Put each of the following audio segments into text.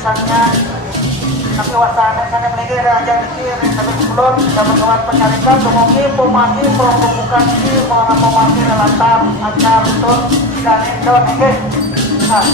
misalnya tapi wasana sana mereka raja dikir sampai sebelum sama kawan penyarikan tumuki pemati pembukaan si mau mati relatar acar itu dan itu nih nah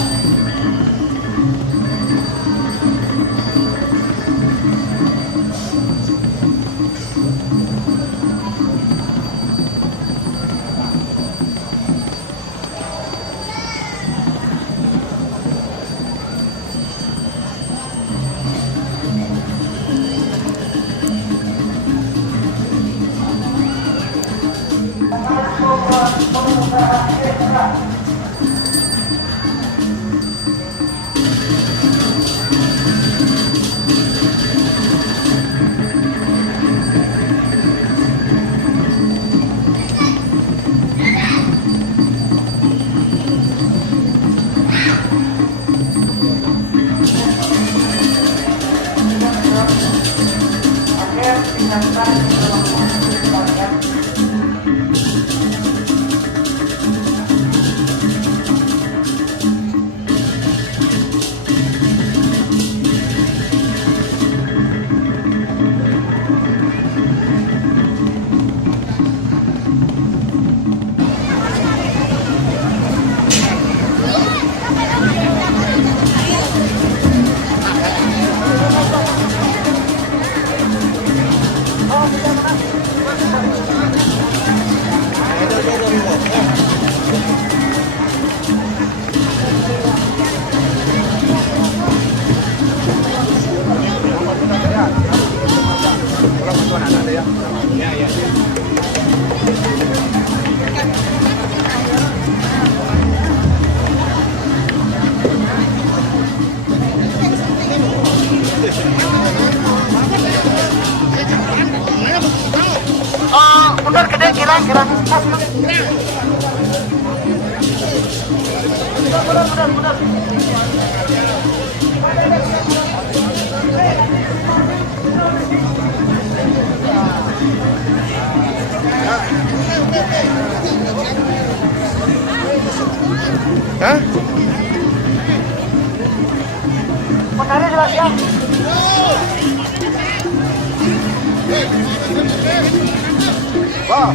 mundur gede kirang Hah? mundur jelas ya Wah.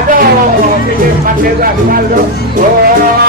Aduh, pikir pakai Ronaldo. Oh,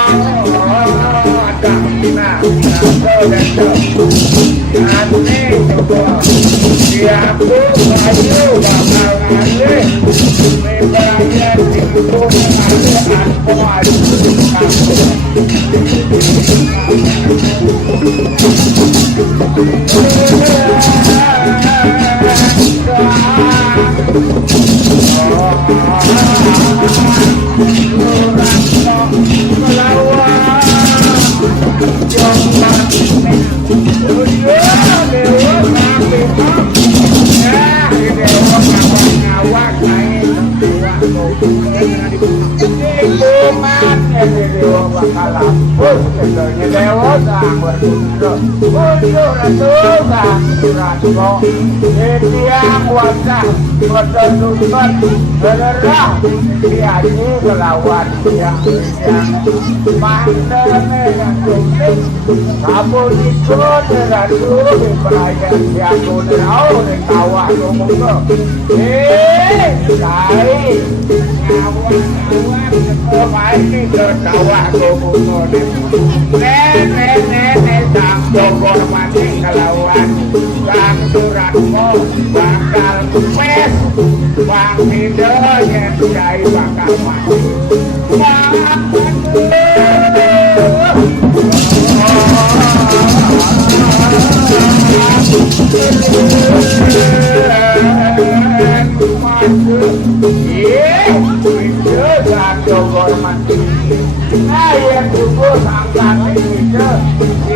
Tiang wajah berdentukan berderah diaji melawan yang mandane yang penting kabul ikut ratu perayaan yang kunau di kawah ngomong sai nyawa kemarin ke kawah ngomong nenek sang jogor mati kelawan sang suratmu bakal kepes bang hidup yang jai bakal mati jogor mati ayat tubuh sangkan itu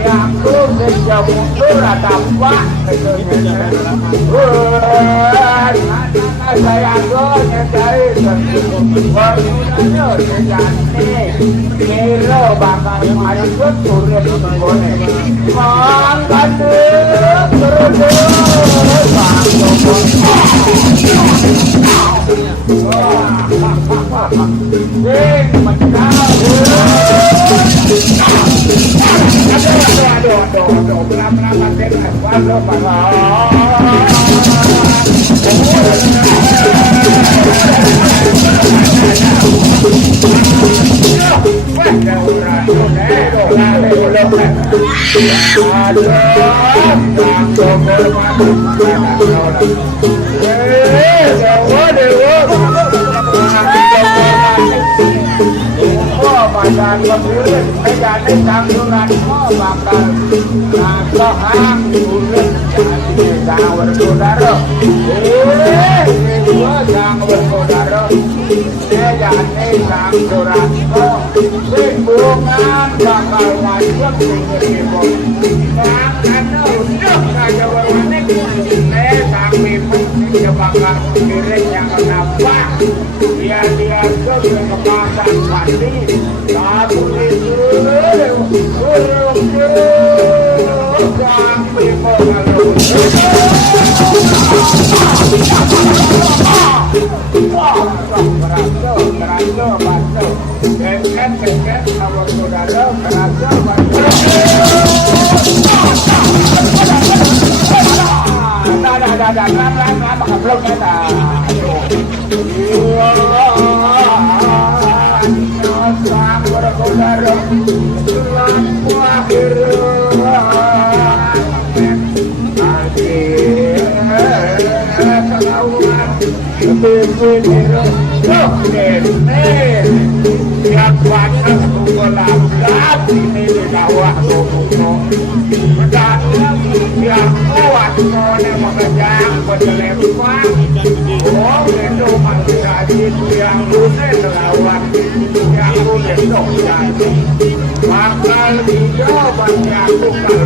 aku sejauh mundur ada pak saya agonya dari sesuatu kilo bakal masuk turun boleh makan terus Badan keburin, medan tanggungan bakal nasohang burin jadi sang bersaudara sang bersaudara medan sang suratmu sembungan bakal masuk tinggi ibu sang anu udah kaja bermanik sang mimpi dia bakal kirim yang kenapa dia kekepasan mati aku itu sampai mengalu kerasa bantu keket awak saudara kerasa bantu dah belum kata sang bersaudara selaku akhir yang batas tunggulah ini di bawah tubuhmu yang kuat mone mengejar berlepas oh itu masih rajin yang lunes lawan yang lunes dong jadi bakal hijau banyak tukal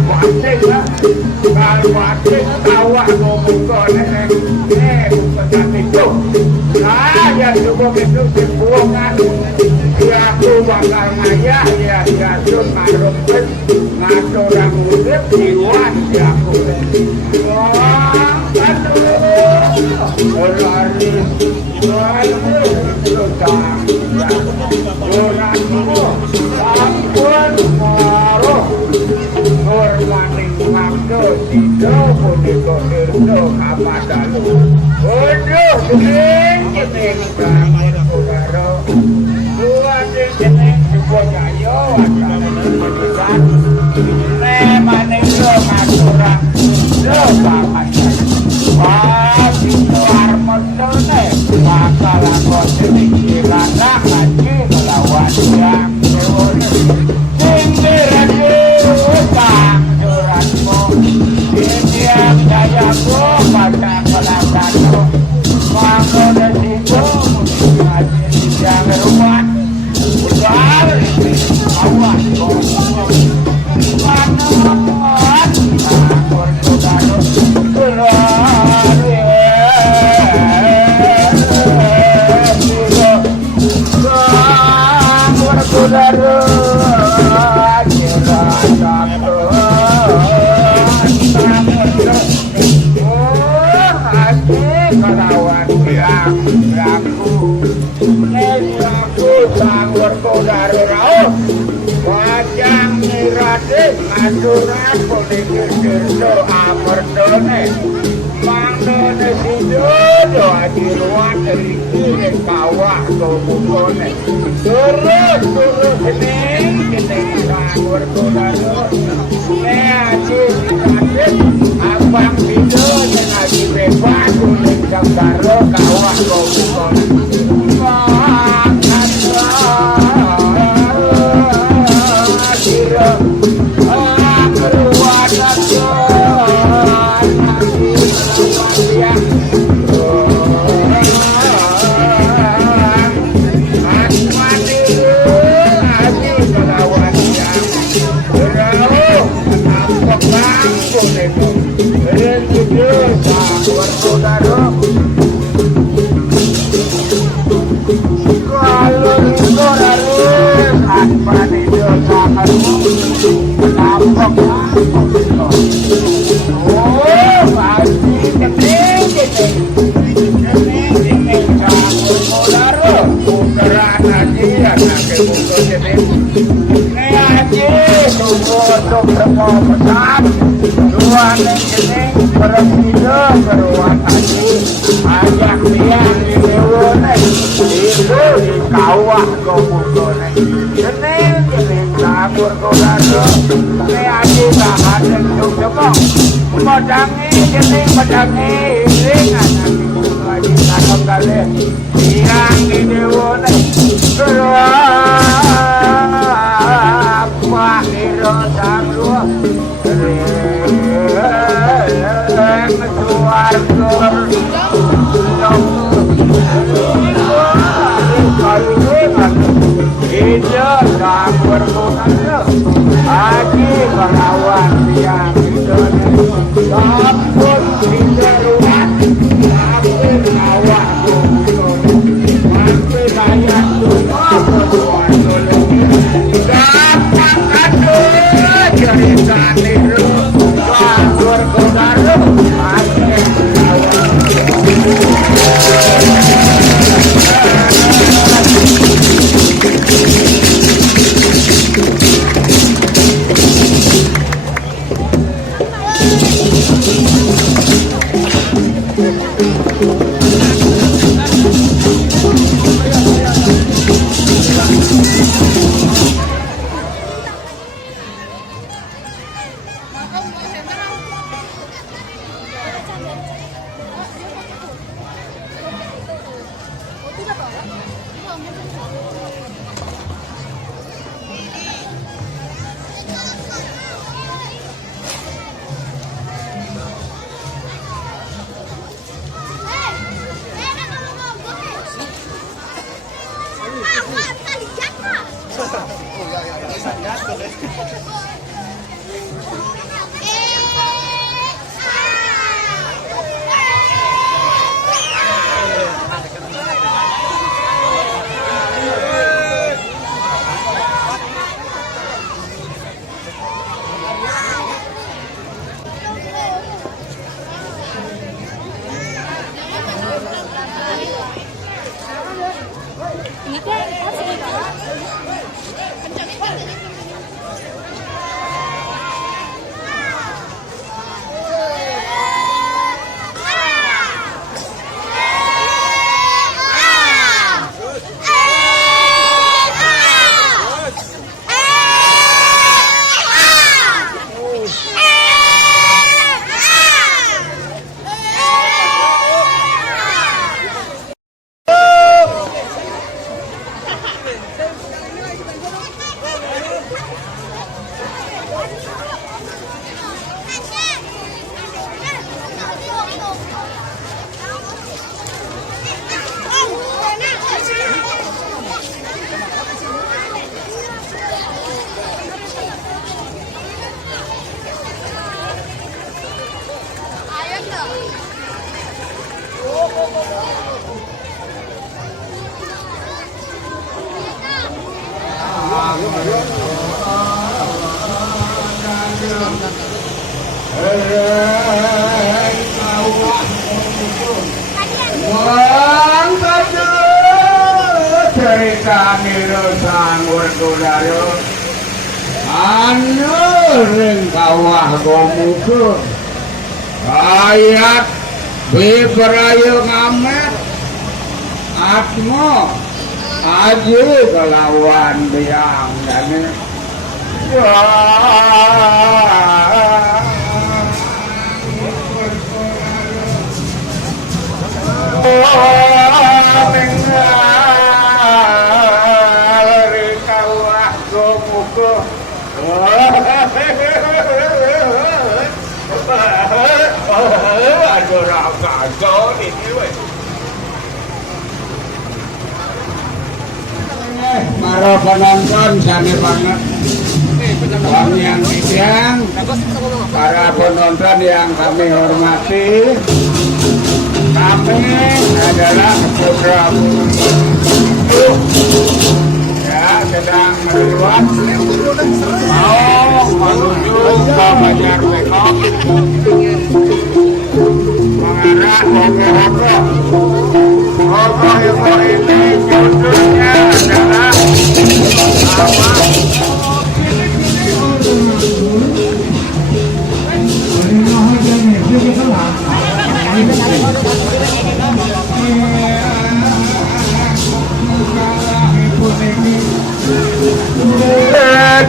batik tawa ngomong ke nenek bukan itu saya cukup itu simpulan ya aku bakal ngayah ya jasun marupin ngaturang udip jiwan ya aku Wah kalakon pikiran lagi melawan yang sindiran utang suratmu yang jayaku pada pelakanmu mangko desiku musik yang rumah udah awas manot takut sudah aturan politik doa merdone mangdone sidodo adiruan dari kiri kawah kobukone turut seneng kanggur kodaro aji radet abang sido yang aji bebas kuning jambaro kawah kobukone kawah kobukone jeneng kabur kodaro ne aji tahan coba medangi jeneng medangi ringan aji tanam kale yang idewone mahiro sangruh Ijo tak berguna Aji melawan yang itu Sampun sinderuan Mampir awak kumpul Mampir layak semua perbuan Gampang aduh cerita niru Tak berguna Aji melawan cerita niru sanggur kudayo anu ring kawah gomuku ayat biberayu ngamet atmo aju kelawan biang dane para penonton sani banget yang bidang para penonton yang kami hormati, kami adalah putra ya sedang meluat mau menuju ke Banjarnegara mengarah ke Hogo ini judulnya adalah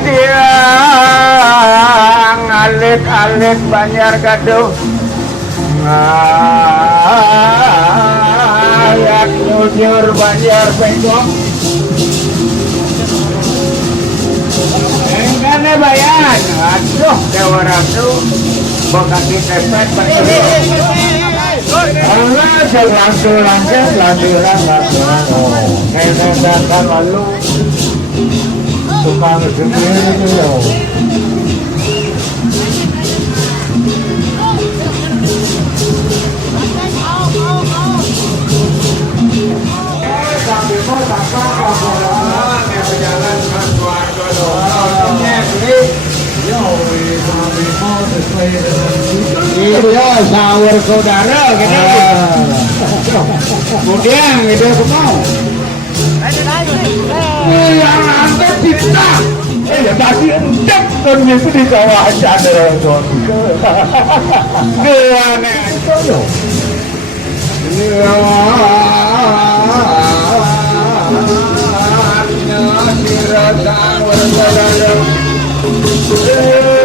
tiang alit-alit Banjar Gaduh ayat nyunyur Banjar Bengkok engkane bayan aduh dewa ratu bekati tepet Allah selang-selang enak lalu tukang sendiri iya sahur saudara gitu kemudian gitu kemau yang angkat kita ya tadi entek dan itu di bawah cadar gimana itu ya